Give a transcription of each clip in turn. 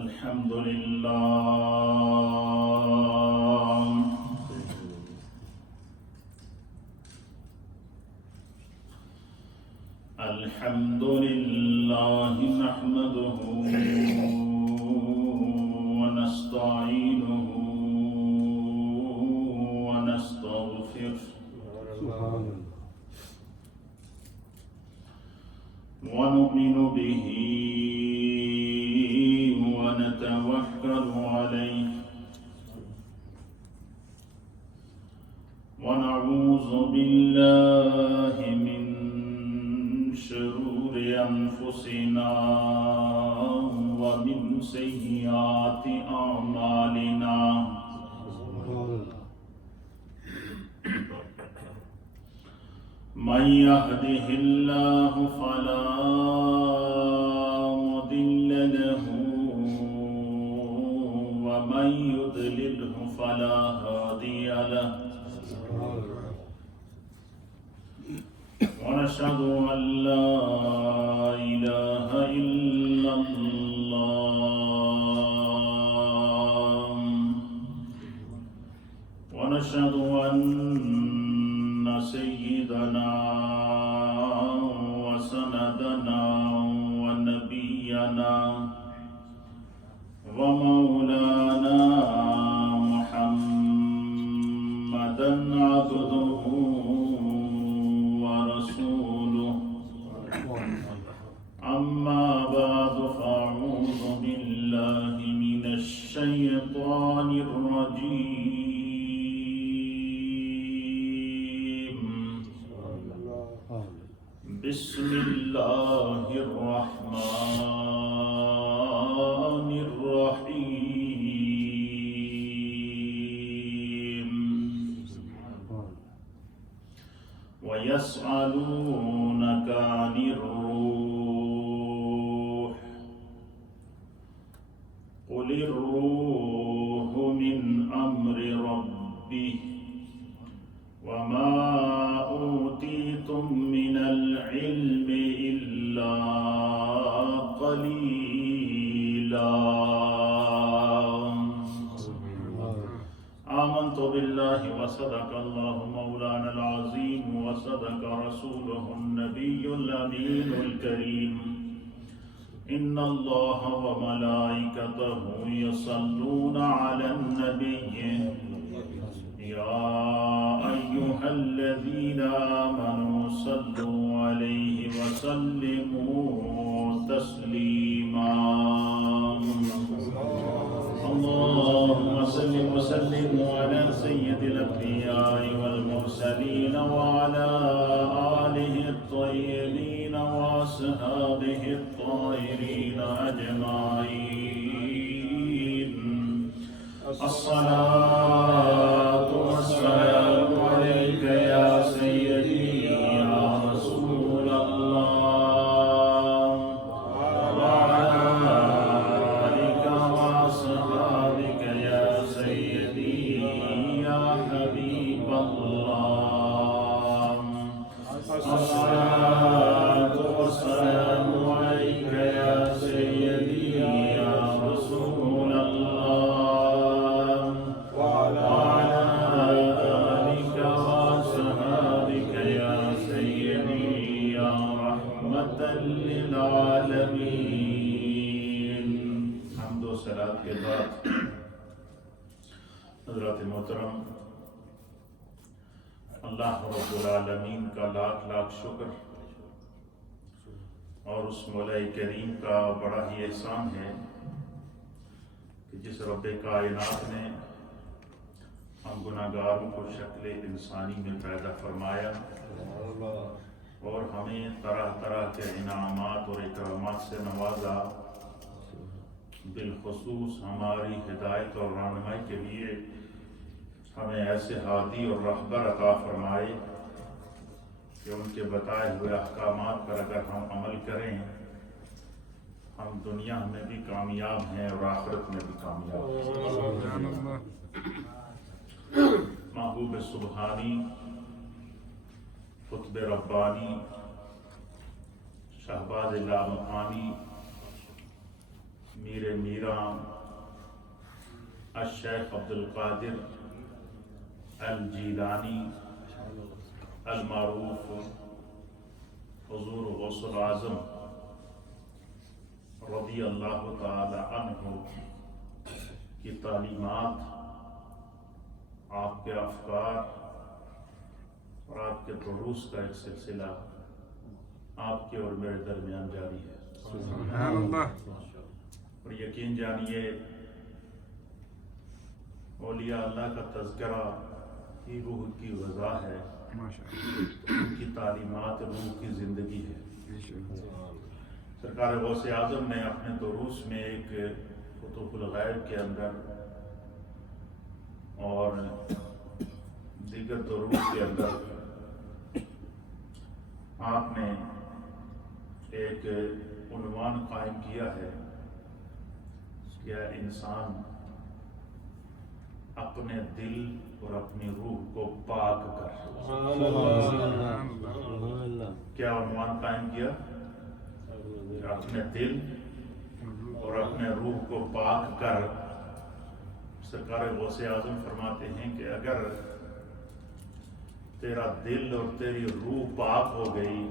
الحمد لله الحمد لله نحمده ونستعينه ونستغفره ونؤمن به ونتوكل عليه ونعوذ بالله من شرور أنفسنا ومن سيئات أعمالنا من يهده الله فلا مضل له ومن يضلله فلا هادي له ونشهد أن لا إله إلا الله ونشهد أن سيدنا وسندنا ونبينا ومولانا محمدا عبده ورسوله أما بعد فأعوذ بالله من الشيطان الرجيم بسم الله الرحمن الرحيم ويسألونك عن الروح قل الروح من أمر ربي وما أوتيتم من العلم إلا قليلا آمنت بالله وصدق الله مولانا العظيم وصدق رسوله النبي الأمين الكريم إن الله وملائكته يصلون على النبي يا أيها الذين آمنوا صلوا عليه وسلموا تسليما اللهم صل وسلم على سيد الأنبياء والمرسلين وعلى آله الطيبين وأصحابه الطاهرين أجمعين الصلاة والسلام عليك يا سيدي يا رسول الله وعلى آلك وأصحابك يا سيدي يا حبيب الله الصلاة والسلام عليك يا سيدي يا رسول الله وعلى آلك وأصحابك يا سيدي يا رحمة للعالمين حمد و صلاة کے بعد حضرات محترم اللہ رب العالمین کا لاکھ لاکھ شکر اور اس مولا کریم کا بڑا ہی احسان ہے کہ جس رب کائنات نے ہم گناہگاروں کو شکل انسانی میں پیدا فرمایا اور ہمیں طرح طرح کے انعامات اور اکرامات سے نوازا، بالخصوص ہماری ہدایت اور رہنمائی کے لیے ہمیں ایسے ہادی اور رہبر عطا فرمائے کہ ان کے بتائے ہوئے احکامات پر اگر ہم عمل کریں ہم دنیا میں بھی کامیاب ہیں اور آخرت میں بھی کامیاب ہیں۔ محبوب سبحانی، قطب ربانی، شہباز لامکانی، میر میران الشیخ عبدالقادر الجیلانی المعروف حضور غوث العظم رضی اللہ تعالی عنہ کی تعلیمات، آپ کے افکار اور آپ کے دروس کا ایک سلسلہ آپ کے اور میرے درمیان جاری ہے۔ سبحان اللہ۔ اور یقین جانیے اولیاء اللہ کا تذکرہ ہی روح کی غذا ہے، ان کی تعلیمات روح کی زندگی ہے۔ سرکار غوث اعظم نے اپنے دروس میں ایک فتوح الغیب کے اندر اور دیگر دروس کے اندر آپ نے ایک عنوان قائم کیا ہے کہ انسان اپنے دل اور اپنی روح کو پاک کر۔ کیا عنوان قائم کیا؟ اپنے دل اور اپنے روح کو پاک کر۔ سرکار غوث اعظم فرماتے ہیں کہ اگر تیرا دل اور تیری روح پاک ہو گئی،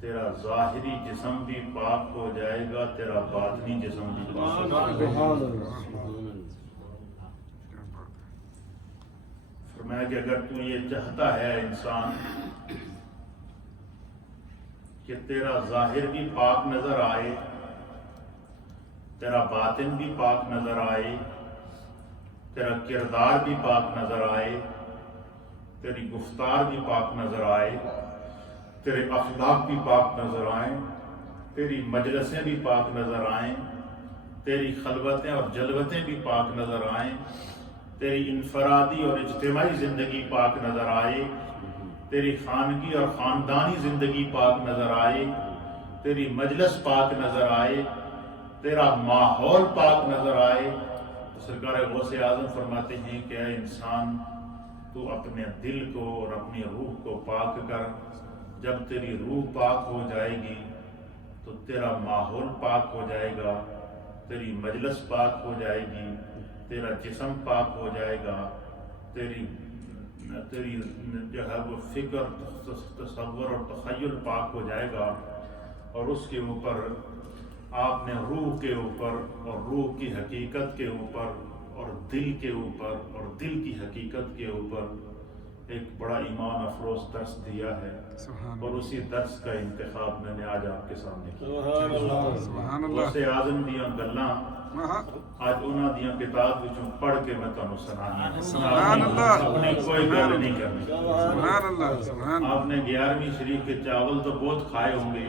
تیرا ظاہری جسم بھی پاک ہو جائے گا، تیرا باطنی جسم بھی پاک ہو جائے گا۔ فرمایا کہ اگر تو یہ چاہتا ہے انسان کہ تیرا ظاہر بھی پاک نظر آئے، تیرا باطن بھی پاک نظر آئے، تیرا کردار بھی پاک نظر آئے، تیری گفتار بھی پاک نظر آئے، تیرے اخلاق بھی پاک نظر آئیں، تیری مجلسیں بھی پاک نظر آئیں، تیری خلوتیں اور جلوتیں بھی پاک نظر آئیں، تیری انفرادی اور اجتماعی زندگی پاک نظر آئے، تیری خانگی اور خاندانی زندگی پاک نظر آئے، تیری مجلس پاک نظر آئے، تیرا ماحول پاک نظر آئے، تو سرکار غوث اعظم فرماتے ہیں کہ اے انسان تو اپنے دل کو اور اپنی روح کو پاک کر۔ جب تیری روح پاک ہو جائے گی تو تیرا ماحول پاک ہو جائے گا، تیری مجلس پاک ہو جائے گی، تیرا جسم پاک ہو جائے گا، تیری جو ہے وہ فکر، تصور اور تخیل پاک ہو جائے گا، اور اس کے اوپر آپ نے روح کے اوپر اور روح کی حقیقت کے اوپر اور دل کے اوپر اور دل کی حقیقت کے اوپر ایک بڑا ایمان افروز درس دیا ہے، اور اسی درس کا انتخاب میں نے آج آپ کے سامنے کیا۔ غوث اعظم دیاں گلاں آج انہاں دیاں کتاب وچوں پڑھ کے میں تانوں سنانا، اپنی کوئی گل نہیں کرنی۔ آپ نے 11ویں شریف کے چاول تو بہت کھائے ہوں گے،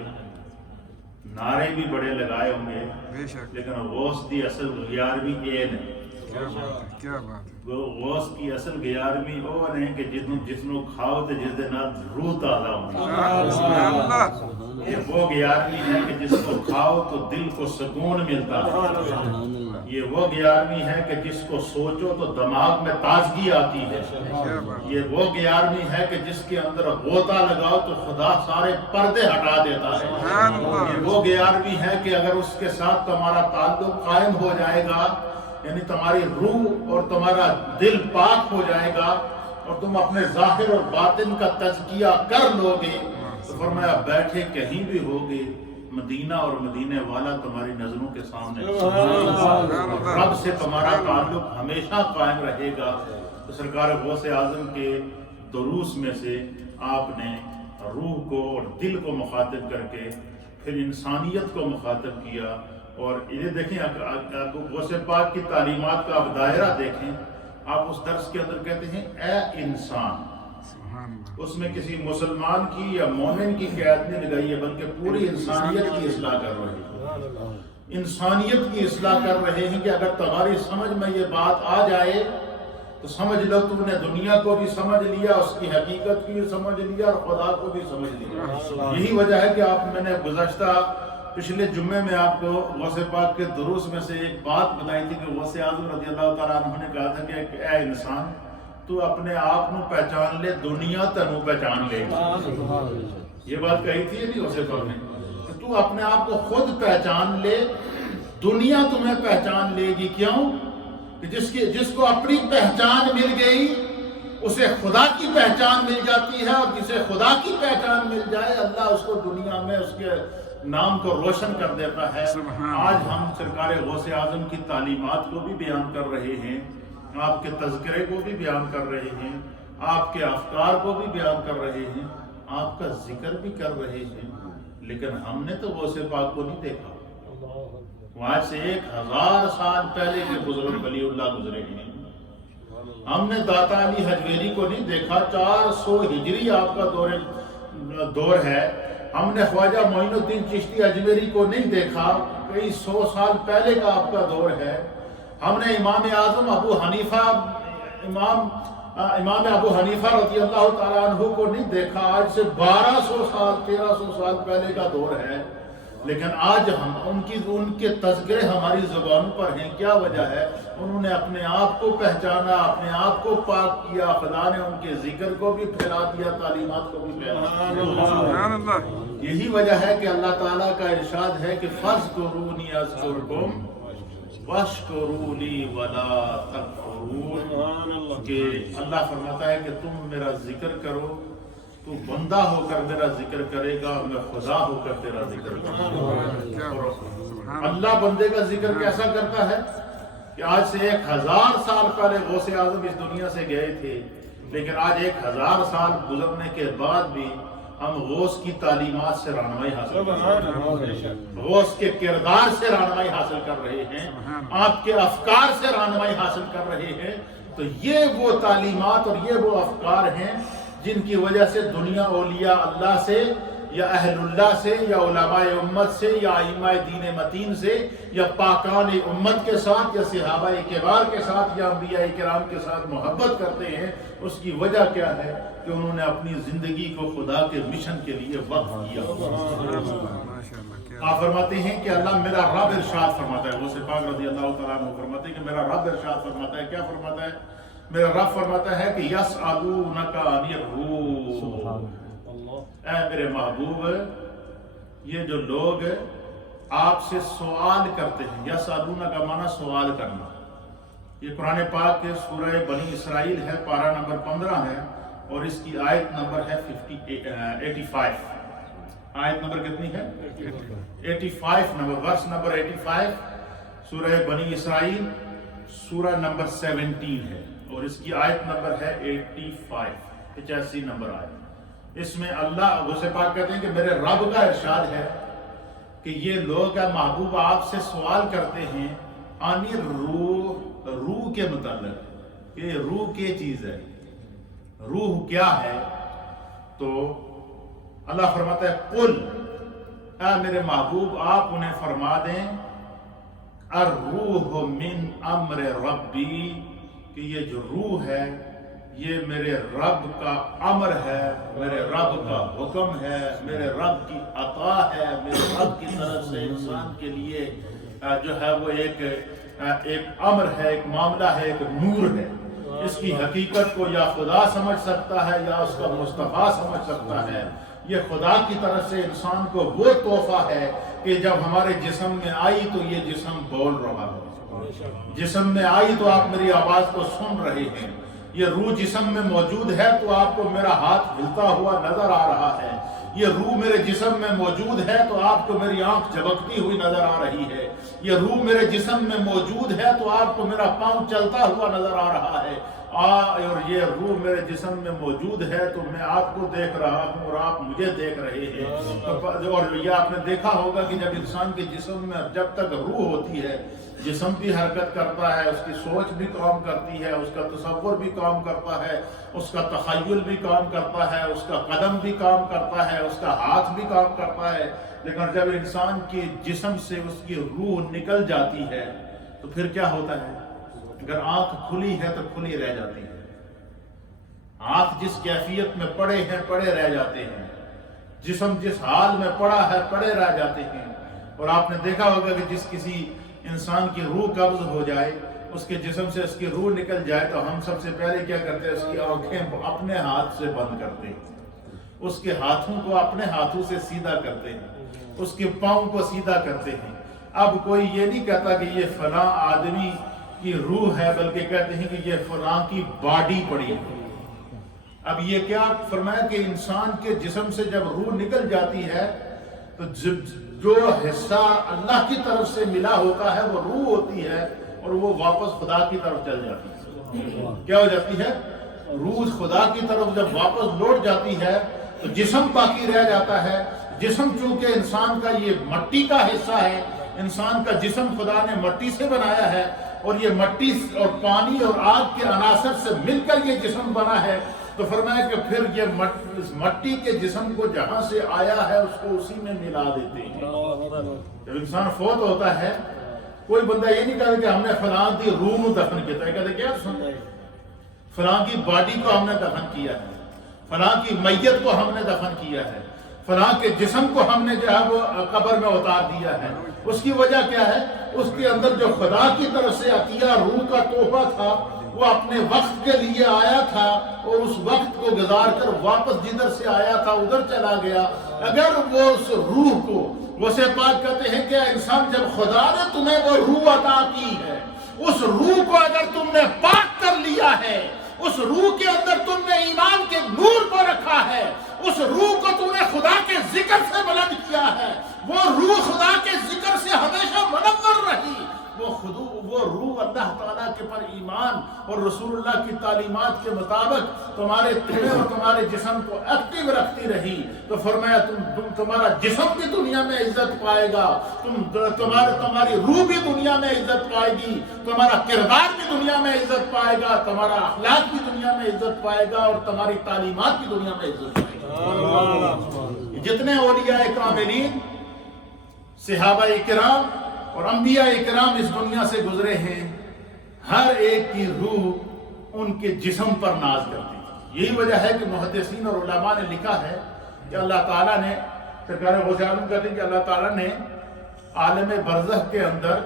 نعرے بھی بڑے لگائے ہوں گے، لیکن غوث دی اصل 11ویں یہ نہیں۔ غوث کی اصل 11ویں وہ نہیں کہ جس نو کھاؤ تے جس دے نال روح تازہ ہو۔ یہ وہ 11ویں ہے کہ جس کو کھاؤ تو دل کو سکون ملتا ہے۔ یہ وہ 11ویں ہے کہ جس کو سوچو تو دماغ میں تازگی آتی ہے۔ یہ وہ 11ویں ہے کہ جس کے اندر غوطہ لگاؤ تو خدا سارے پردے ہٹا دیتا ہے۔ یہ وہ 11ویں ہے کہ اگر اس کے ساتھ تمہارا تعلق قائم ہو جائے گا، یعنی تمہاری روح اور تمہارا دل پاک ہو جائے گا اور تم اپنے ظاہر اور باطن کا تزکیہ کر لو گے، تو فرمایا بیٹھے کہیں بھی ہوگے مدینہ اور مدینے والا تمہاری نظروں کے سامنے، رب سے تمہارا تعلق ہمیشہ قائم رہے گا۔ تو سرکار غوث اعظم کے دروس میں سے آپ نے روح کو اور دل کو مخاطب کر کے پھر انسانیت کو مخاطب کیا، اور یہ دیکھیں غوث پاک کی تعلیمات کا آپ دائرہ دیکھیں، آپ اس درس کے اندر کہتے ہیں اے انسان، اس میں کسی مسلمان کی یا مومن کی قید نہیں لگائی ہے، بلکہ پوری انسانیت کی اصلاح کر رہے ہیں، انسانیت کی اصلاح کر رہے ہیں کہ اگر تمہاری سمجھ میں یہ بات آ جائے تو سمجھ لو تم نے دنیا کو بھی سمجھ لیا، اس کی حقیقت بھی سمجھ لیا اور خدا کو بھی سمجھ لیا۔ یہی وجہ ہے کہ میں نے گزشتہ پچھلے جمعے میں آپ کو غوث پاک کے دروس میں سے ایک بات بتائی تھی کہ غوث اعظم رضی اللہ تعالیٰ عنہ نے کہا تھا کہ اے انسان تو اپنے آپ نو پہچان لے، دنیا تنو پہچان لے گی۔ یہ بات کہی تھی نہیں غوث پاک نے، تو تو اپنے آپ کو خود پہچان لے، دنیا تمہیں پہچان لے گی۔ کیوں کہ جس کو اپنی پہچان مل گئی اسے خدا کی پہچان مل جاتی ہے، اور جسے خدا کی پہچان مل جائے اللہ اس کو دنیا میں اس کے نام کو روشن کر دیتا ہے۔ آج ہم سرکار غوث اعظم کی تعلیمات کو بھی بیان کر رہے ہیں، آپ کے تذکرے کو بھی بیان کر رہے ہیں، آپ کے افکار کو بھی بیان کر رہے ہیں، آپ کا ذکر بھی کر رہے ہیں، لیکن ہم نے تو غوث پاک کو نہیں دیکھا۔ آج سے 1000 سال پہلے کے بزرگ ولی اللہ گزرے ہیں، ہم نے داتا علی حجویری کو نہیں دیکھا۔ 400 ہجری آپ کا دور ہے۔ ہم نے خواجہ معین الدین چشتی اجمیری کو نہیں دیکھا، کئی 100 سال پہلے کا آپ کا دور ہے۔ ہم نے امام اعظم امام ابو حنیفہ رضی اللہ تعالیٰ عنہ کو نہیں دیکھا، آج سے 1200 سال 1300 سال پہلے کا دور ہے، لیکن آج ہم ان کے تذکرے ہماری زبانوں پر ہیں۔ کیا وجہ ہے؟ انہوں نے اپنے آپ کو پہچانا، اپنے آپ کو پاک کیا، خدا نے ان کے ذکر کو بھی پھیلا دیا، تعلیمات کو بھی پھیلا دیا۔ یہی وجہ ہے کہ اللہ تعالیٰ کا ارشاد ہے کہ فَاذْكُرُونِي أَذْكُرْكُمْ وَاشْكُرُوا لِي وَلَا تَكْفُرُونِ، کہ اللہ فرماتا ہے کہ تم میرا ذکر کرو، تو بندہ ہو کر میرا ذکر کرے گا، میں خدا ہو کر تیرا ذکر کروں گا۔ اللہ بندے کا ذکر کیسا کرتا ہے کہ آج سے 1000 سال پہلے غوث اعظم اس دنیا سے گئے تھے، لیکن آج 1000 سال گزرنے کے بعد بھی ہم غوث کی تعلیمات سے رہنمائی حاصل کر رہے ہیں، غوث کے کردار سے رہنمائی حاصل کر رہے ہیں، آپ کے افکار سے رہنمائی حاصل کر رہے ہیں۔ تو یہ وہ تعلیمات اور یہ وہ افکار ہیں جن کی وجہ سے دنیا اولیاء اللہ سے یا اہل اللہ سے یا علماء امت سے یا ائمہ دین متین سے یا پاکان امت کے ساتھ یا صحابہ کبار کے ساتھ یا انبیاء کرام کے ساتھ محبت کرتے ہیں۔ اس کی وجہ کیا ہے کہ انہوں نے اپنی زندگی کو خدا کے مشن کے لیے وقف کیا۔ آپ فرماتے ہیں کہ اللہ میرا رب ارشاد فرماتا ہے، غوث پاک رضی اللہ تعالیٰ عنہ فرماتے ہیں کہ میرا رب ارشاد فرماتا ہے۔ کیا فرماتا ہے؟ میرا رب فرماتا ہے کہ یسألونک عن الروح، اے میرے محبوب یہ جو لوگ آپ سے سوال کرتے ہیں، یسألونک کا معنی سوال کرنا، یہ قرآن پاک کے سورہ بنی اسرائیل ہے، پارہ نمبر 15 ہے، اور اس کی آیت نمبر ہے 85۔ آیت نمبر کتنی ہے؟ 85 نمبر، ورس نمبر 85، سورہ بنی اسرائیل، سورہ نمبر 17 ہے، اور اس کی آیت نمبر ہے 85 نمبر آیت۔ اس میں اللہ غوث پاک کہتے ہیں کہ میرے رب کا ارشاد ہے کہ یہ لوگ محبوب آپ سے سوال کرتے ہیں آنی روح کے متعلق، کہ روح کی چیز ہے، روح کیا ہے؟ تو اللہ فرماتا ہے قل، اے میرے محبوب آپ انہیں فرما دیں الروح من امر ربی، کہ یہ جو روح ہے یہ میرے رب کا امر ہے، میرے رب کا حکم ہے، میرے رب کی عطا ہے، میرے رب کی طرف سے انسان کے لیے جو ہے وہ ایک امر ہے، ایک معاملہ ہے، ایک نور ہے۔ اس کی حقیقت کو یا خدا سمجھ سکتا ہے یا اس کا مصطفیٰ سمجھ سکتا ہے۔ یہ خدا کی طرف سے انسان کو وہ تحفہ ہے کہ جب ہمارے جسم میں آئی تو یہ جسم بول رہا ہے، جسم میں آئی تو آپ میری آواز کو سن رہے ہیں، یہ روح جسم میں موجود ہے تو آپ کو میرا ہاتھ ہلتا ہوا نظر آ رہا ہے، یہ روح میرے جسم میں موجود ہے تو آپ کو میری آنکھ جھپکتی ہوئی نظر آ رہی ہے، یہ روح میرے جسم میں موجود ہے تو آپ کو میرا پاؤں چلتا ہوا نظر آ رہا ہے، اور یہ روح میرے جسم میں موجود ہے تو میں آپ کو دیکھ رہا ہوں اور آپ مجھے دیکھ رہے ہیں۔ اور یہ آپ نے دیکھا ہوگا کہ جب انسان کے جسم میں جب تک روح ہوتی ہے جسم بھی حرکت کرتا ہے، اس کی سوچ بھی کام کرتی ہے، اس کا تصور بھی کام کرتا ہے، اس کا تخیل بھی کام کرتا ہے، اس کا قدم بھی کام کرتا ہے، اس کا ہاتھ بھی کام کرتا ہے، لیکن جب انسان کے جسم سے اس کی روح نکل جاتی ہے تو پھر کیا ہوتا ہے؟ اگر آنکھ کھلی ہے تو کھلی رہ جاتی ہے، آنکھ جس کیفیت میں پڑے ہیں پڑے رہ جاتے ہیں، جسم جس حال میں پڑا ہے پڑے رہ جاتے ہیں۔ اور آپ نے دیکھا ہوگا کہ جس کسی انسان کی روح قبض ہو جائے، اس کے جسم سے اس کی روح نکل جائے تو ہم سب سے پہلے کیا کرتے ہیں؟ اس کی آنکھیں اپنے ہاتھ سے بند کرتے ہیں، اس کے ہاتھوں کو اپنے ہاتھوں سے سیدھا کرتے ہیں، اس کے پاؤں کو سیدھا کرتے ہیں۔ اب کوئی یہ نہیں کہتا کہ یہ فلاں آدمی کی روح ہے، بلکہ کہتے ہیں کہ یہ فلاں کی باڈی پڑی ہے۔ اب یہ کیا فرمایا کہ انسان کے جسم سے جب روح نکل جاتی ہے تو جو حصہ اللہ کی طرف سے ملا ہوتا ہے وہ روح ہوتی ہے، اور وہ واپس خدا کی طرف چل جاتی ہے۔ کیا ہو جاتی ہے؟ روح خدا کی طرف جب واپس لوٹ جاتی ہے تو جسم باقی رہ جاتا ہے۔ جسم چونکہ انسان کا یہ مٹی کا حصہ ہے، انسان کا جسم خدا نے مٹی سے بنایا ہے، اور یہ مٹی اور پانی اور آگ کے عناصر سے مل کر یہ جسم بنا ہے، تو فرمایا کہ پھر یہ اس مٹی کے جسم کو جہاں سے آیا ہے اس کو اسی میں ملا دیتے ہیں۔ جب انسان فوت ہوتا ہے کوئی بندہ یہ نہیں کہتا کہ ہم نے فلاں کی روح کو دفن کیا ہے، کہتے کیا سن فلاں کی باڈی کو ہم نے دفن کیا ہے، فلاں کی میت کو ہم نے دفن کیا ہے، فلاں کے جسم کو ہم نے جو ہے وہ قبر میں اتار دیا ہے۔ اس کی وجہ کیا ہے؟ اس کے اندر جو خدا کی طرف سے عطیہ روح کا تحفہ تھا وہ اپنے وقت کے لیے آیا تھا، اور اس وقت کو گزار کر واپس جدھر سے آیا تھا ادھر چلا گیا۔ اگر وہ اس روح کو ویسے پاک کہتے ہیں کہ انسان جب خدا نے تمہیں وہ روح عطا کی ہے، اس روح کو اگر تم نے پاک کر لیا ہے، اس روح کے اندر تم نے ایمان کے نور کو رکھا ہے، اس روح کو تم نے خدا کے ذکر سے بلند کیا ہے، وہ روح خدا کے ذکر سے ہمیشہ منور رہی، وہ روح اللہ تعالیٰ کے پر ایمان اور رسول اللہ کی تعلیمات کے مطابق تمہارے تمہیں اور تمہارے جسم کو ایکٹیو رکھتی رہی، تو فرمایا تمہارا جسم بھی دنیا میں عزت پائے گا، تمہاری روح بھی دنیا میں عزت پائے گی، تمہارا کردار بھی دنیا میں عزت پائے گا، تمہارا اخلاق بھی دنیا میں عزت پائے گا، اور تمہاری تعلیمات بھی دنیا میں عزت پائے گا۔ جتنے اولیاء کاملین، صحابہ کرام اور انبیاء کرام اس دنیا سے گزرے ہیں، ہر ایک کی روح ان کے جسم پر ناز کرتی تھی۔ یہی وجہ ہے کہ محدثین اور علماء نے لکھا ہے کہ اللہ تعالیٰ نے، سرکار غوث اعظم کہتے ہیں کہ اللہ تعالیٰ نے عالم برزخ کے اندر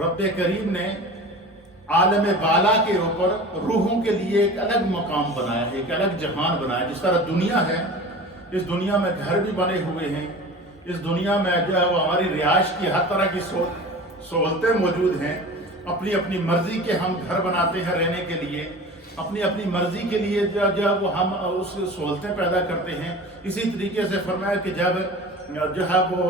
رب کریم نے عالم بالا کے اوپر روحوں کے لیے ایک الگ مقام بنایا ہے، ایک الگ جہان بنایا۔ جس طرح دنیا ہے، اس دنیا میں گھر بھی بنے ہوئے ہیں، اس دنیا میں جو ہے وہ ہماری رہائش کی ہر طرح کی سہولتیں موجود ہیں، اپنی اپنی مرضی کے ہم گھر بناتے ہیں رہنے کے لیے، اپنی اپنی مرضی کے لیے جو ہے وہ ہم اس سہولتیں پیدا کرتے ہیں۔ اسی طریقے سے فرمایا کہ جب جو ہے وہ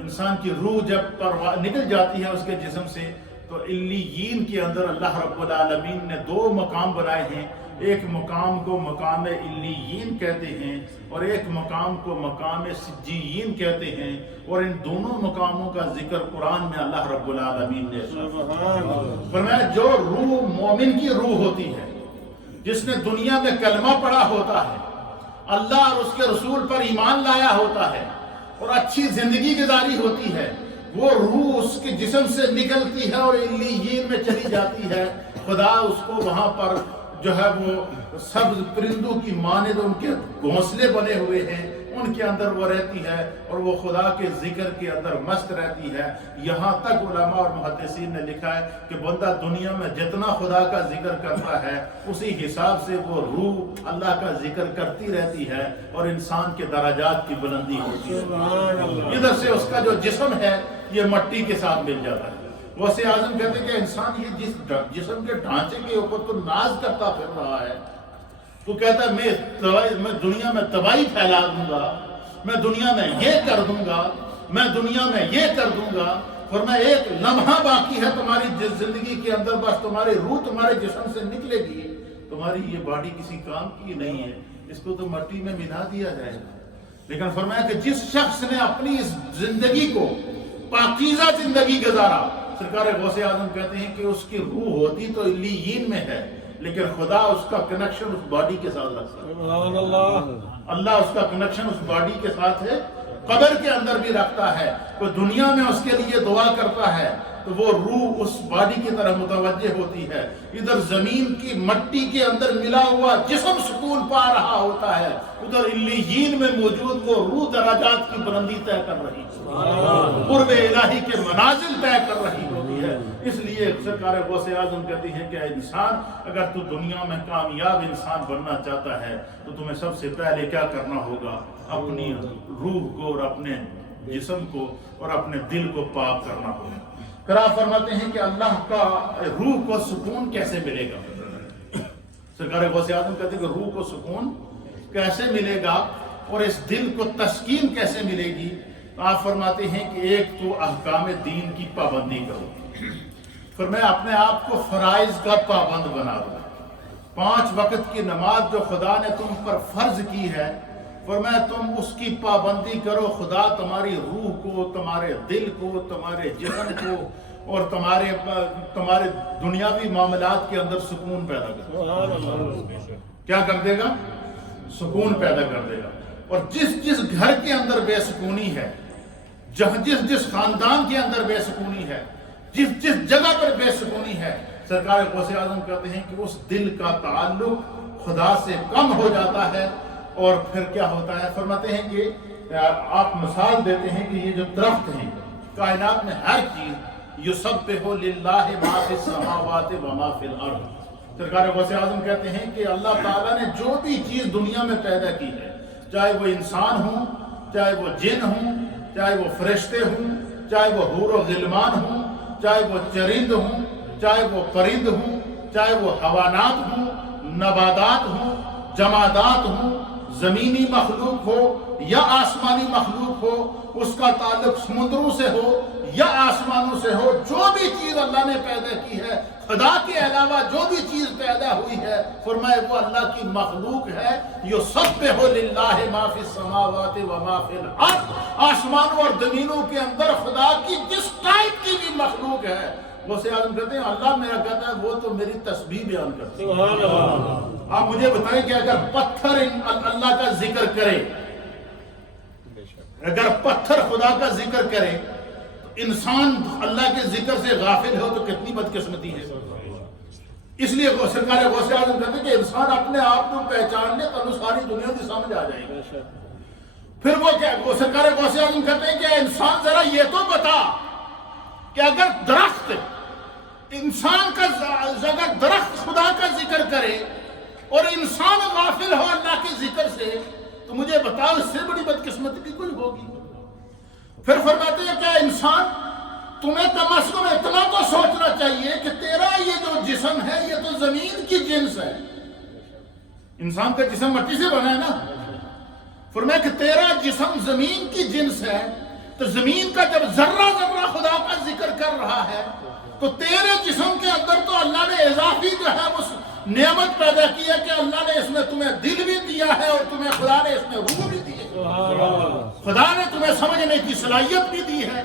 انسان کی روح جب نکل جاتی ہے اس کے جسم سے، تو علیین کے اندر اللہ رب العالمین نے دو مقام بنائے ہیں، ایک مقام کو مقام علیین کہتے ہیں اور ایک مقام کو مقام سجیین کہتے ہیں، اور ان دونوں مقاموں کا ذکر قرآن میں اللہ رب العالمین نے فرمایا جو روح مومن کی روح ہوتی ہے، جس نے دنیا میں کلمہ پڑھا ہوتا ہے، اللہ اور اس کے رسول پر ایمان لایا ہوتا ہے اور اچھی زندگی گزاری ہوتی ہے، وہ روح اس کے جسم سے نکلتی ہے اور علیین میں چلی جاتی ہے۔ خدا اس کو وہاں پر جو ہے وہ سبز پرندوں کی مانند ان کے گھونسلے بنے ہوئے ہیں، ان کے اندر وہ رہتی ہے اور وہ خدا کے ذکر کے اندر مست رہتی ہے۔ یہاں تک علماء اور محدثین نے لکھا ہے کہ بندہ دنیا میں جتنا خدا کا ذکر کرتا ہے اسی حساب سے وہ روح اللہ کا ذکر کرتی رہتی ہے اور انسان کے درجات کی بلندی ہوتی ہے۔ ادھر سے اس کا جو جسم ہے یہ مٹی کے ساتھ مل جاتا ہے۔ غوث اعظم کہتے ہیں کہ انسان یہ جس جسم کے ڈھانچے کے اوپر تو ناز کرتا پھر رہا ہے، تو کہتا ہے میں دنیا میں تباہی پھیلا دوں گا، میں دنیا میں یہ کر دوں گا، میں دنیا میں یہ کر دوں گا، اور میں ایک لمحہ باقی ہے تمہاری زندگی کے اندر، بس تمہاری روح تمہارے جسم سے نکلے گی، تمہاری یہ باڈی کسی کام کی نہیں ہے، اس کو تو مٹی میں ملا دیا جائے گا۔ لیکن فرمایا کہ جس شخص نے اپنی اس زندگی کو پاکیزہ زندگی گزارا، سرکار غوث اعظم کہتے ہیں کہ اس کی روح ہوتی تو علیین میں ہے، لیکن خدا اس کا کنیکشن اس باڈی کے ساتھ رکھتا ہے۔ اللہ اس کا کنیکشن اس باڈی کے ساتھ ہے، قبر کے اندر بھی رکھتا ہے۔ کوئی دنیا میں اس کے لیے دعا کرتا ہے تو وہ روح اس باڈی کی طرف متوجہ ہوتی ہے، ادھر زمین کی مٹی کے اندر ملا ہوا جسم سکون پا رہا ہوتا ہے، ادھر علیین میں موجود وہ روح درجات کی بلندی طے کر رہی ہے، قرب الہی کے منازل طے کر رہی ہوتی ہے۔ اس لیے سرکار غوث اعظم کہتی ہیں کہ اے انسان، اگر تو دنیا میں کامیاب انسان بننا چاہتا ہے تو تمہیں سب سے پہلے کیا کرنا ہوگا؟ اپنی روح کو اور اپنے جسم کو اور اپنے دل کو پاک کرنا ہوگا۔ پھر آپ فرماتے ہیں کہ اللہ کا روح کو سکون کیسے ملے گا؟ سرکار غوث اعظم کہتے ہیں کہ روح کو سکون کیسے ملے گا اور اس دل کو تسکین کیسے ملے گی؟ آپ فرماتے ہیں کہ ایک تو احکام دین کی پابندی کرو، پھر میں اپنے آپ کو فرائض کا پابند بنا دوں، 5 وقت کی نماز جو خدا نے تم پر فرض کی ہے فرمایا تم اس کی پابندی کرو، خدا تمہاری روح کو، تمہارے دل کو، تمہارے جسم کو اور تمہارے دنیاوی معاملات کے اندر سکون پیدا کر دے گا۔ کیا کر دے گا؟ سکون پیدا کر دے گا۔ اور جس گھر کے اندر بے سکونی ہے، جس خاندان کے اندر بے سکونی ہے، جس جگہ پر بے سکونی ہے، سرکار غوث اعظم کہتے ہیں کہ اس دل کا تعلق خدا سے کم ہو جاتا ہے۔ اور پھر کیا ہوتا ہے؟ فرماتے ہیں کہ آپ مثال دیتے ہیں کہ یہ جو درخت ہیں، کائنات میں ہر چیز یسبح للہ ما فی السماوات و ما فی الارض، سرکار غوث اعظم کہتے ہیں کہ اللہ تعالیٰ نے جو بھی چیز دنیا میں پیدا کی ہے، چاہے وہ انسان ہوں، چاہے وہ جن ہوں، چاہے وہ فرشتے ہوں، چاہے وہ حور و غلمان ہوں، چاہے وہ چرند ہوں، چاہے وہ پرند ہوں، چاہے وہ حیوانات ہوں، نباتات ہوں، جمادات ہوں، زمینی مخلوق ہو یا آسمانی مخلوق ہو، اس کا تعلق سمندروں سے ہو یا آسمانوں سے ہو، جو بھی چیز اللہ نے پیدا کی ہے، خدا کے علاوہ جو بھی چیز پیدا ہوئی ہے، فرمائے وہ اللہ کی مخلوق ہے۔ یسبح للہ ما فی السماوات و ما فی الارض، آسمانوں اور زمینوں کے اندر خدا کی جس ٹائپ کی بھی مخلوق ہے، غوث اعظم کہتے ہیں اللہ میرا کہتا ہے وہ تو میری تسبیح بیان کرتے ہیں۔ سبحان اللہ۔ آپ مجھے بتائیں کہ اگر پتھر اللہ کا ذکر کرے، اگر پتھر خدا کا ذکر کرے، انسان اللہ کے ذکر سے غافل ہو تو کتنی بدقسمتی ہے۔ اس لیے سرکار غوث اعظم کہتے ہیں کہ انسان اپنے آپ کو پہچان لے تو ساری دنیا کی سمجھ آ جائے گی۔ پھر وہ کیا سرکار غوث اعظم کہتے ہیں کہ انسان ذرا یہ تو بتا کہ اگر درخت اگر درخت خدا کا ذکر کرے اور انسان غافل ہو اللہ کے ذکر سے، تو مجھے بتاؤ اس سے بڑی بدقسمتی بھی کوئی ہوگی؟ پھر فرماتے ہیں کہ انسان تمہیں کم از کم اتنا تو سوچنا چاہیے کہ تیرا یہ جو جسم ہے یہ تو زمین کی جنس ہے، انسان کا جسم مٹی سے بنا ہے نا، فرمایا کہ تیرا جسم زمین کی جنس ہے، تو زمین کا جب ذرہ ذرہ خدا کا ذکر کر رہا ہے تو تیرے جسم کے اندر تو اللہ نے اضافی جو ہے اس نعمت پیدا کی ہے کہ اللہ نے اس میں تمہیں دل بھی دیا ہے اور تمہیں خدا نے اس میں روح بھی دی ہے، خدا نے تمہیں سمجھنے کی صلاحیت بھی دی ہے،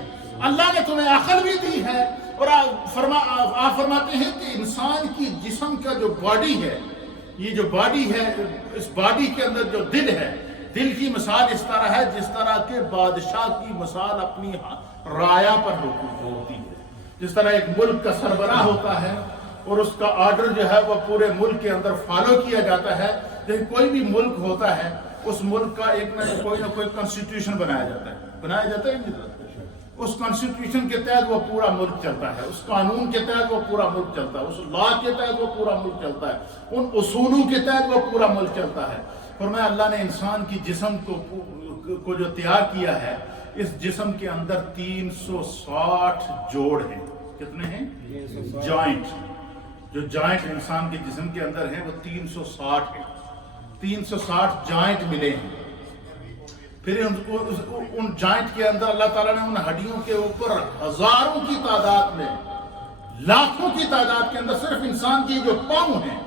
اللہ نے تمہیں عقل بھی دی ہے۔ اور آپ فرماتے ہیں کہ انسان کی جسم کا جو باڈی ہے، یہ جو باڈی ہے، اس باڈی کے اندر جو دل ہے، دل کی مثال اس طرح ہے جس طرح کے بادشاہ کی مثال اپنی رایا پر ہوتی ہے، جس طرح ایک ملک کا سربراہ ہوتا ہے اور اس کا آرڈر جو ہے وہ پورے ملک کے اندر فالو کیا جاتا ہے۔ لیکن کوئی بھی ملک ہوتا ہے، اس ملک کا ایک نہ کوئی کنسٹیٹیوشن بنایا جاتا ہے اس کنسٹیٹیوشن کے تحت وہ پورا ملک چلتا ہے، اس قانون کے تحت وہ پورا ملک چلتا ہے، اس لا کے تحت وہ پورا ملک چلتا ہے، ان اصولوں کے تحت وہ پورا ملک چلتا ہے۔ فرمایا اللہ نے انسان کی جسم کو جو تیار کیا ہے، اس جسم کے اندر 360 جوڑ ہیں۔ کتنے ہیں؟ جوائنٹ، جو جوائنٹ انسان کے جسم کے اندر ہیں وہ 360 ہیں، 360 جوائنٹ ملے ہیں۔ پھر ان جوائنٹ کے اندر اللہ تعالیٰ نے ان ہڈیوں کے اوپر ہزاروں کی تعداد میں، لاکھوں کی تعداد کے اندر صرف انسان کی جو پاؤں ہیں،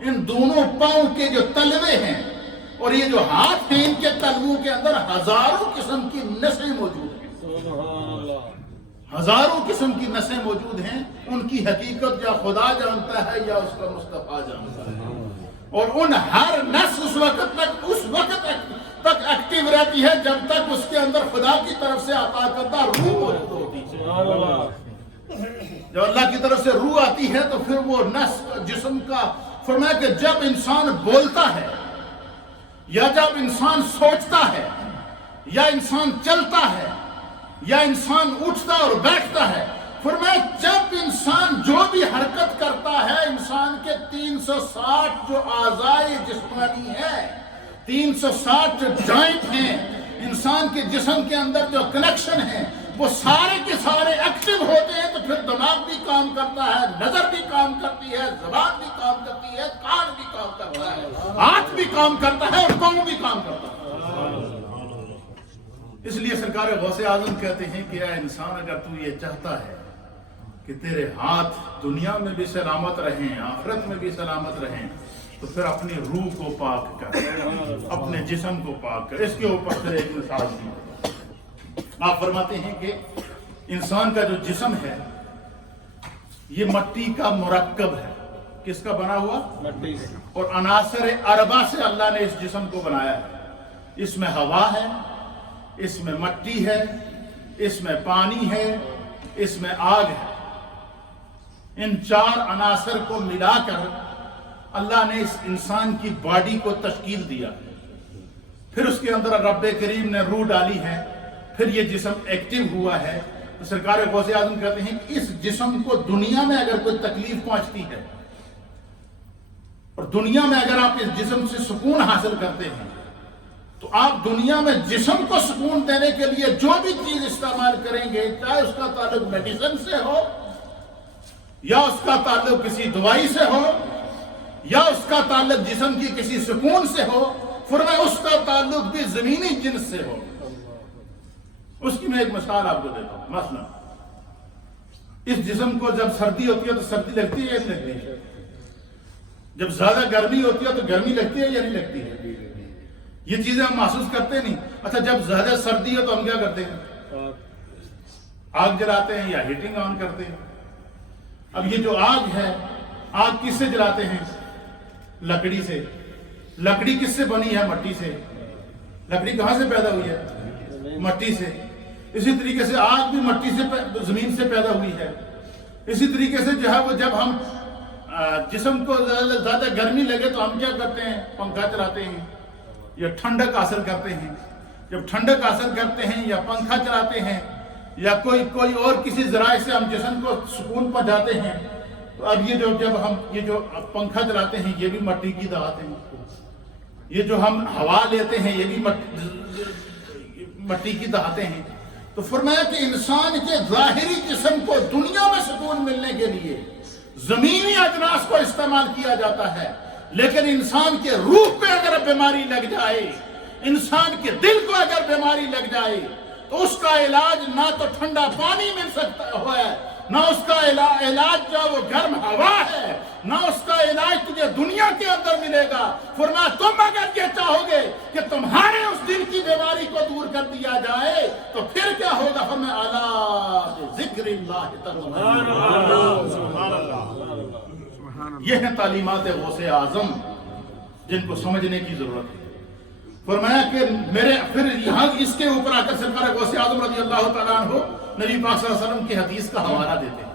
ان دونوں پاؤں کے جو تلوے ہیں اور یہ جو ہاتھ ہیں، ان کے تلووں کے اندر ہزاروں قسم کی نسیں موجود ہیں، ہزاروں قسم کی نسیں موجود ہیں۔ ان کی حقیقت یا خدا جانتا ہے یا اس کا مصطفیٰ جانتا ہے، اور ان ہر نس اس وقت تک ایکٹیو رہتی ہے جب تک اس کے اندر خدا کی طرف سے عطا کردہ روح موجود ہوتی ہے۔ جب اللہ کی طرف سے روح آتی ہے تو پھر وہ نس جسم کا، فرمایا کہ جب انسان بولتا ہے یا جب انسان سوچتا ہے یا انسان چلتا ہے یا انسان اٹھتا اور بیٹھتا ہے، فرمایا جب انسان جو بھی حرکت کرتا ہے، انسان کے 360 جو اعضائے جسمانی ہے، 360 جو جوائنٹ ہیں انسان کے جسم کے اندر، جو کنیکشن ہیں، وہ سارے کے سارے ایکٹیو ہوتے ہیں، تو پھر دماغ بھی کام کرتا ہے، نظر بھی کام کرتی ہے، زبان بھی کام کرتی ہے، کان بھی کام کرتا ہے، ہاتھ بھی کام کرتا ہے، اور پاؤں بھی کام کرتا ہے۔ اس لیے سرکار غوث اعظم کہتے ہیں کہ اے انسان، اگر تو یہ چاہتا ہے کہ تیرے ہاتھ دنیا میں بھی سلامت رہیں، آخرت میں بھی سلامت رہیں، تو پھر اپنی روح کو پاک کر، اپنے جسم کو پاک کر۔ اس کے اوپر پھر ایک مثال دی، آپ فرماتے ہیں کہ انسان کا جو جسم ہے یہ مٹی کا مرکب ہے۔ کس کا بنا ہوا؟ مٹی سے، اور عناصر اربع سے اللہ نے اس جسم کو بنایا ہے۔ اس میں ہوا ہے، اس میں مٹی ہے، اس میں پانی ہے، اس میں آگ ہے۔ ان 4 عناصر کو ملا کر اللہ نے اس انسان کی باڈی کو تشکیل دیا، پھر اس کے اندر رب کریم نے روح ڈالی ہے، پھر یہ جسم ایکٹیو ہوا ہے۔ تو سرکار غوث اعظم کہتے ہیں کہ اس جسم کو دنیا میں اگر کوئی تکلیف پہنچتی ہے، اور دنیا میں اگر آپ اس جسم سے سکون حاصل کرتے ہیں، تو آپ دنیا میں جسم کو سکون دینے کے لیے جو بھی چیز استعمال کریں گے، چاہے اس کا تعلق میڈیسن سے ہو، یا اس کا تعلق کسی دوائی سے ہو، یا اس کا تعلق جسم کی کسی سکون سے ہو، فرمایا اس کا تعلق بھی زمینی جنس سے ہو۔ اس کی میں ایک مثال آپ کو دیتا ہوں۔ مثلا اس جسم کو جب سردی ہوتی ہے تو سردی لگتی ہے یا نہیں لگتی ہے؟ جب زیادہ گرمی ہوتی ہے تو گرمی لگتی ہے یا نہیں لگتی ہے؟ یہ چیزیں ہم محسوس کرتے نہیں۔ اچھا جب زیادہ سردی ہے تو ہم کیا کرتے ہیں؟ آگ جلاتے ہیں یا ہیٹنگ آن کرتے ہیں۔ اب یہ جو آگ ہے، آگ کس سے جلاتے ہیں؟ لکڑی سے۔ لکڑی کس سے بنی ہے؟ مٹی سے۔ لکڑی کہاں سے پیدا ہوئی ہے؟ مٹی سے۔ اسی طریقے سے آگ بھی مٹی سے، زمین سے پیدا ہوئی ہے۔ اسی طریقے سے جو ہے وہ جب ہم جسم کو زیادہ گرمی لگے تو ہم کیا کرتے ہیں؟ پنکھا چلاتے ہیں یا ٹھنڈک حاصل کرتے ہیں۔ جب ٹھنڈک حاصل کرتے ہیں یا پنکھا چلاتے ہیں یا کوئی اور کسی ذرائع سے ہم جسم کو سکون پہنچاتے ہیں، تو اب یہ جو پنکھا چلاتے ہیں یہ بھی مٹی کی دھات ہے۔ یہ جو ہم ہوا لیتے ہیں یہ بھی مٹی کی دھاتیں ہیں۔ تو فرمایا کہ انسان کے ظاہری جسم کو دنیا میں سکون ملنے کے لیے زمینی اجناس کو استعمال کیا جاتا ہے، لیکن انسان کے روح پہ اگر بیماری لگ جائے، انسان کے دل کو اگر بیماری لگ جائے، تو اس کا علاج نہ تو ٹھنڈا پانی مل سکتا ہے، نہ اس کا علاج جو وہ گرم ہوا ہے، نہ اس کا علاج تجھے دنیا کے اندر ملے گا۔ فرمایا تم اگر یہ چاہو گے کہ تمہارے اس دل کی بیماری کو دور کر دیا جائے تو پھر کیا ہوگا؟ فرمایا الا بذکر اللہ تطمئن القلوب۔ یہ ہیں تعلیمات غوث اعظم جن کو سمجھنے کی ضرورت ہے۔ فرمایا کہ پھر یہاں اس کے اوپر آ کر سرکار غوث اعظم رضی اللہ تعالیٰ عنہ نبی پاک صلی اللہ علیہ وسلم کی حدیث کا حوالہ دیتے ہیں۔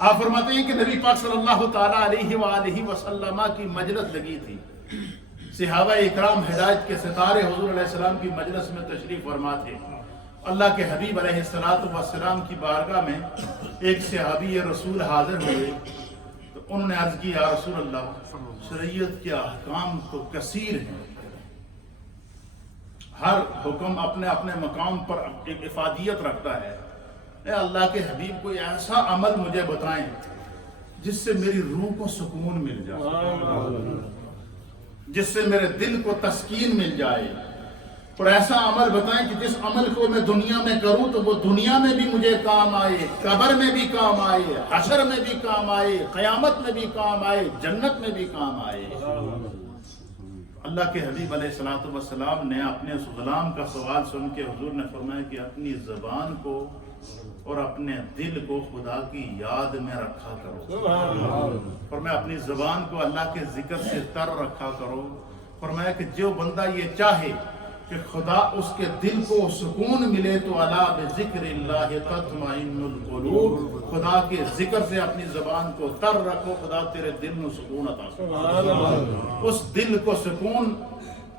آپ فرماتے ہیں کہ نبی پاک صلی اللہ تعالیٰ علیہ وآلہ وسلم کی مجلس لگی تھی۔ صحابہ اکرام ہدایت کے ستارے حضور علیہ السلام کی مجلس میں تشریف فرما تھے۔ اللہ کے حبیب علیہ السلام کی بارگاہ میں ایک صحابی رسول حاضر ہوئے، تو انہوں نے عرض کی یا رسول اللہ، شریعت کے احکام تو کثیر ہیں، ہر حکم اپنے اپنے مقام پر ایک افادیت رکھتا ہے، اے اللہ کے حبیب کوئی ایسا عمل مجھے بتائیں جس سے میری روح کو سکون مل جائے، جس سے میرے دل کو تسکین مل جائے، اور ایسا عمل بتائیں کہ جس عمل کو میں دنیا میں کروں تو وہ دنیا میں بھی مجھے کام آئے، قبر میں بھی کام آئے، حشر میں بھی کام آئے، قیامت میں بھی کام آئے، جنت میں بھی کام آئے۔ اللہ کے حبیب علیہ السلام نے اپنے اس غلام کا سوال سن کے حضور نے فرمایا کہ اپنی زبان کو اور اپنے دل کو خدا کی یاد میں رکھا کرو۔ فرمایا اپنی زبان کو اللہ کے ذکر سے تر رکھا کرو۔ فرمایا کہ جو بندہ یہ چاہے کہ خدا اس کے دل کو سکون ملے تو الا بذکر اللہ تطمئن القلوب، خدا کے ذکر سے اپنی زبان کو تر رکھو، خدا تیرے دل میں سکون عطا کرے۔ اس دل کو سکون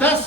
10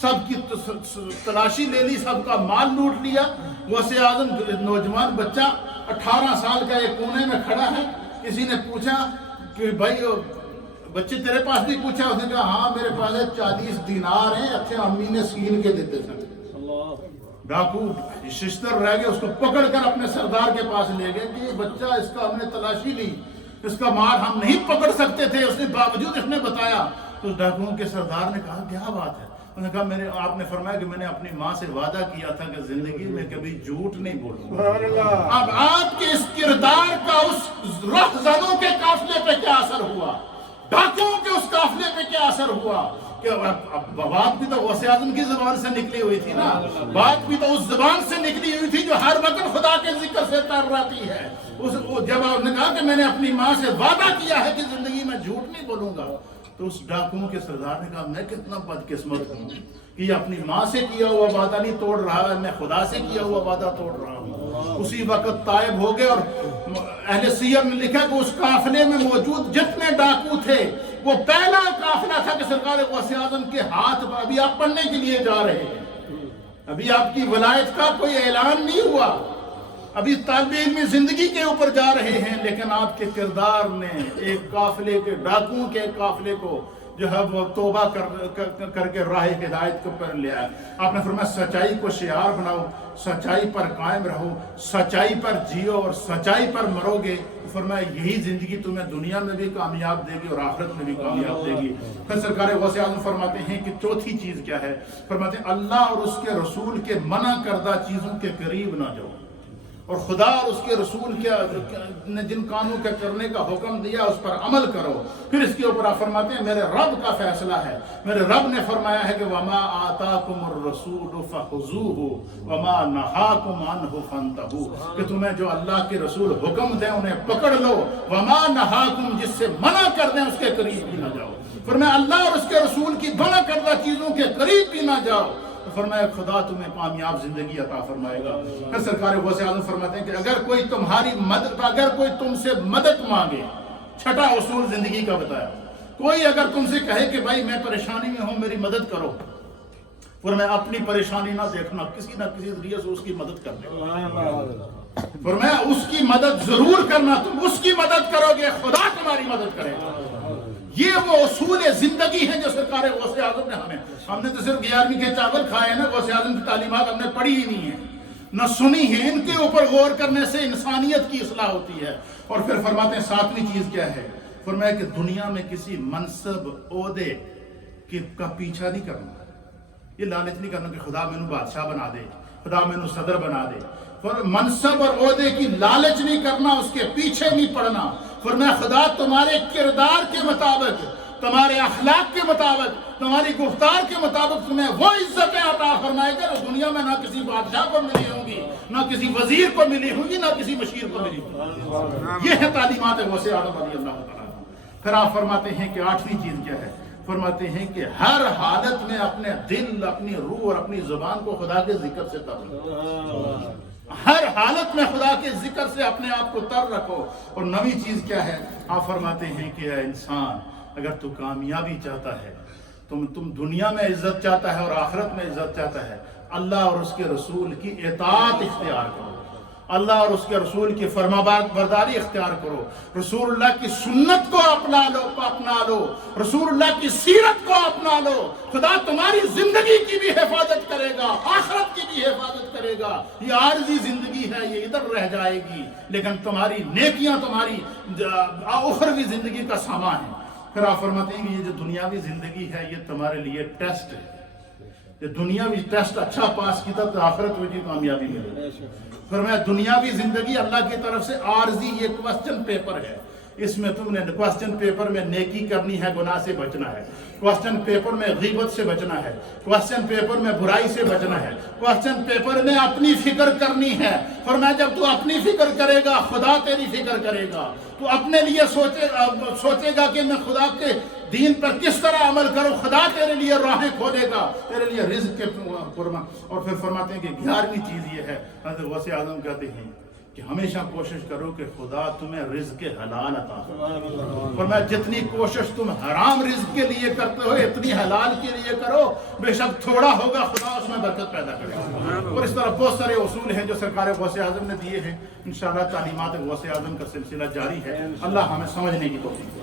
سب کی تلاشی لے لی، سب کا مال لوٹ لیا۔ غوث اعظم نوجوان بچہ 18 سال کا ایک کونے میں کھڑا ہے۔ کسی نے پوچھا کہ بھائی بچے تیرے پاس بھی پوچھا، اس نے کہا ہاں میرے پاس 40 دینار ہیں، اچھے امی نے سین کے دیتے تھے۔ ڈاکو ششتر رہ گئے، اس کو پکڑ کر اپنے سردار کے پاس لے گئے کہ یہ بچہ، اس کا ہم نے تلاشی لی، اس کا مال ہم نہیں پکڑ سکتے تھے، اس نے باوجود اس نے بتایا۔ تو ڈاکوؤں کے سردار نے کہا کیا بات ہے؟ انہوں نے کہا آپ نے فرمایا کہ میں نے اپنی ماں سے وعدہ کیا تھا کہ زندگی میں کبھی جھوٹ نہیں بولوں گا۔ اب آپ کے اس کردار کا اس رہزنوں کے قافلے پہ کیا اثر ہوا، ڈاکوؤں کے اس قافلے پہ کیا اثر ہوا؟ کہ بات بھی تو غوث اعظم کی زبان سے نکلی ہوئی تھی نا، بات بھی تو اس زبان سے نکلی ہوئی تھی جو ہر وقت خدا کے ذکر سے تر رہتی ہے۔ جب آپ نے کہا کہ میں نے اپنی ماں سے وعدہ کیا ہے کہ زندگی میں جھوٹ نہیں بولوں گا، تو اس ڈاکوؤں کے سردار نے کہا میں کتنا بدقسمت ہوں کہ یہ اپنی ماں سے کیا ہوا وعدہ نہیں توڑ رہا ہے، میں خدا سے کیا ہوا وعدہ توڑ رہا ہوں۔ اسی وقت طائب ہو گئے، اور اہل سیر نے لکھا کہ اس قافلے میں موجود جتنے ڈاکو تھے وہ پہلا قافلہ تھا کہ سرکار غوث اعظم کے ہاتھ پر ابھی آپ پڑھنے کے لیے جا رہے ہیں، ابھی آپ کی ولایت کا کوئی اعلان نہیں ہوا، ابھی طالب علمی زندگی کے اوپر جا رہے ہیں، لیکن آپ کے کردار نے ایک قافلے کے ڈاکوؤں کے قافلے کو جو ہے وہ توبہ کر کے راہ ہدایت کو پر لے آئے۔ آپ نے فرمایا سچائی کو شعار بناؤ، سچائی پر قائم رہو، سچائی پر جیو اور سچائی پر مرو گے۔ فرمایا یہی زندگی تمہیں دنیا میں بھی کامیاب دے گی اور آخرت میں بھی کامیاب دے گی۔ پھر سرکار غوث اعظم فرماتے ہیں کہ چوتھی چیز کیا ہے؟ فرماتے ہیں اللہ اور اس کے رسول کے منع کردہ چیزوں کے قریب نہ جاؤ، اور خدا اور اس کے رسول نے جن کاموں کے کرنے کا حکم دیا اس پر عمل کرو۔ پھر اس کے اوپر آپ فرماتے ہیں میرے رب کا فیصلہ ہے، میرے رب نے فرمایا ہے کہ وَمَا آتَاكُمُ الرَّسُولُ فَخُذُوهُ وَمَا نَهَاكُمْ عَنْهُ فَانْتَهُوا، کہ تمہیں جو اللہ کے رسول حکم دیں انہیں پکڑ لو، وَمَا نَهَاكُمْ جس سے منع کر دیں اس کے قریب بھی نہ جاؤ۔ فرمایا اللہ اور اس کے رسول کی منع کردہ چیزوں کے قریب بھی نہ جاؤ، فرمایا خدا تمہیں کامیاب زندگی عطا فرمائے گا۔ پھر سرکار غوث اعظم فرماتے ہیں کہ اگر کوئی تمہاری مدد، اگر کوئی تم سے مدد مانگے، چھٹا اصول زندگی کا بتایا، کوئی اگر تم سے کہے کہ بھائی میں پریشانی میں ہوں میری مدد کرو، فرمایا اپنی پریشانی نہ دیکھنا، کسی نہ کسی ذریعے سے اس کی مدد کرنا، فرمایا اس کی مدد ضرور کرنا، تم اس کی مدد کرو گے خدا تمہاری مدد کرے گا۔ یہ وہ اصول زندگی ہیں جو سرکار غوث اعظم نے ہم نے تو صرف 11ویں کے چاول کھائے ہیں نا، غوث اعظم کی تعلیمات ہم نے پڑھی ہی نہیں ہیں نہ سنی ہے، ان کے اوپر غور کرنے سے انسانیت کی اصلاح ہوتی ہے۔ اور پھر فرماتے ہیں ساتویں چیز کیا ہے؟ فرمایا کہ دنیا میں کسی منصب عہدے کا پیچھا نہیں کرنا، یہ لالچ نہیں کرنا کہ خدا میں بادشاہ بنا دے، خدا میں صدر بنا دے، منصب اور عہدے کی لالچ نہیں کرنا، اس کے پیچھے نہیں پڑنا۔ فرمایا خدا تمہارے کردار کے مطابق، تمہارے اخلاق کے مطابق، تمہاری گفتار کے مطابق تمہیں وہ عزتیں عطا فرمائے گا جو دنیا میں نہ کسی بادشاہ کو ملی ہوں گی، نہ کسی وزیر کو ملی ہوں گی، نہ کسی مشیر کو ملی ہوں گی۔ یہ ہے تعلیمات غوث اعظم رضی اللہ تعالیٰ عنہ۔ پھر آپ فرماتے ہیں کہ 8ویں چیز کیا ہے؟ فرماتے ہیں کہ ہر حالت میں اپنے دل، اپنی روح اور اپنی زبان کو خدا کے ذکر سے تر رکھو، ہر حالت میں خدا کے ذکر سے اپنے آپ کو تر رکھو۔ اور 9ویں چیز کیا ہے؟ آپ فرماتے ہیں کہ اے انسان اگر تو کامیابی چاہتا ہے، تم دنیا میں عزت چاہتا ہے اور آخرت میں عزت چاہتا ہے، اللہ اور اس کے رسول کی اطاعت اختیار کرو، اللہ اور اس کے رسول کی فرما برداری اختیار کرو، رسول اللہ کی سنت کو اپنا لو، رسول اللہ کی سیرت کو اپنا لو۔ خدا تمہاری زندگی کی بھی حفاظت کرے گا، آخرت کی بھی حفاظت کرے گا۔ یہ عارضی زندگی ہے، یہ ادھر رہ جائے گی، لیکن تمہاری نیکیاں تمہاری اخروی زندگی کا سامان ہے۔ پھر آپ فرماتے ہیں کہ یہ جو دنیاوی زندگی ہے یہ تمہارے لیے ٹیسٹ ہے، یہ دنیاوی ٹیسٹ اچھا پاس کی تب آخرت میں بھی کامیابی ملے۔ فرمایا دنیاوی زندگی اللہ کی طرف سے عارضی یہ کوسچن پیپر ہے، اس میں تم نے کوسچن پیپر میں نیکی کرنی ہے، گناہ سے بچنا ہے، کوسچن پیپر میں غیبت سے بچنا ہے، کوسچن پیپر میں برائی سے بچنا ہے، کوسچن پیپر میں اپنی فکر کرنی ہے۔ فرمایا جب تو اپنی فکر کرے گا خدا تیری فکر کرے گا، تو اپنے لیے سوچے گا کہ میں خدا کے دین پر کس طرح عمل کروں، خدا تیرے لیے راہیں کھولے گا، تیرے لیے رزق کے فرما۔ اور پھر فرماتے ہیں کہ 11ویں چیز یہ ہے، حضرت غوث اعظم کہتے ہیں کہ ہمیشہ کوشش کرو کہ خدا تمہیں رزق حلال عطا کرے، اور میں جتنی کوشش تم حرام رزق کے لیے کرتے ہو اتنی حلال کے لیے کرو، بے شک تھوڑا ہوگا خدا اس میں برکت پیدا کرے گا۔ اور اس طرح بہت سارے اصول ہیں جو سرکار غوث اعظم نے دیے ہیں، انشاءاللہ تعلیمات غوث اعظم کا سلسلہ جاری ہے۔ اللہ ہمیں سمجھنے کی توفیق دے۔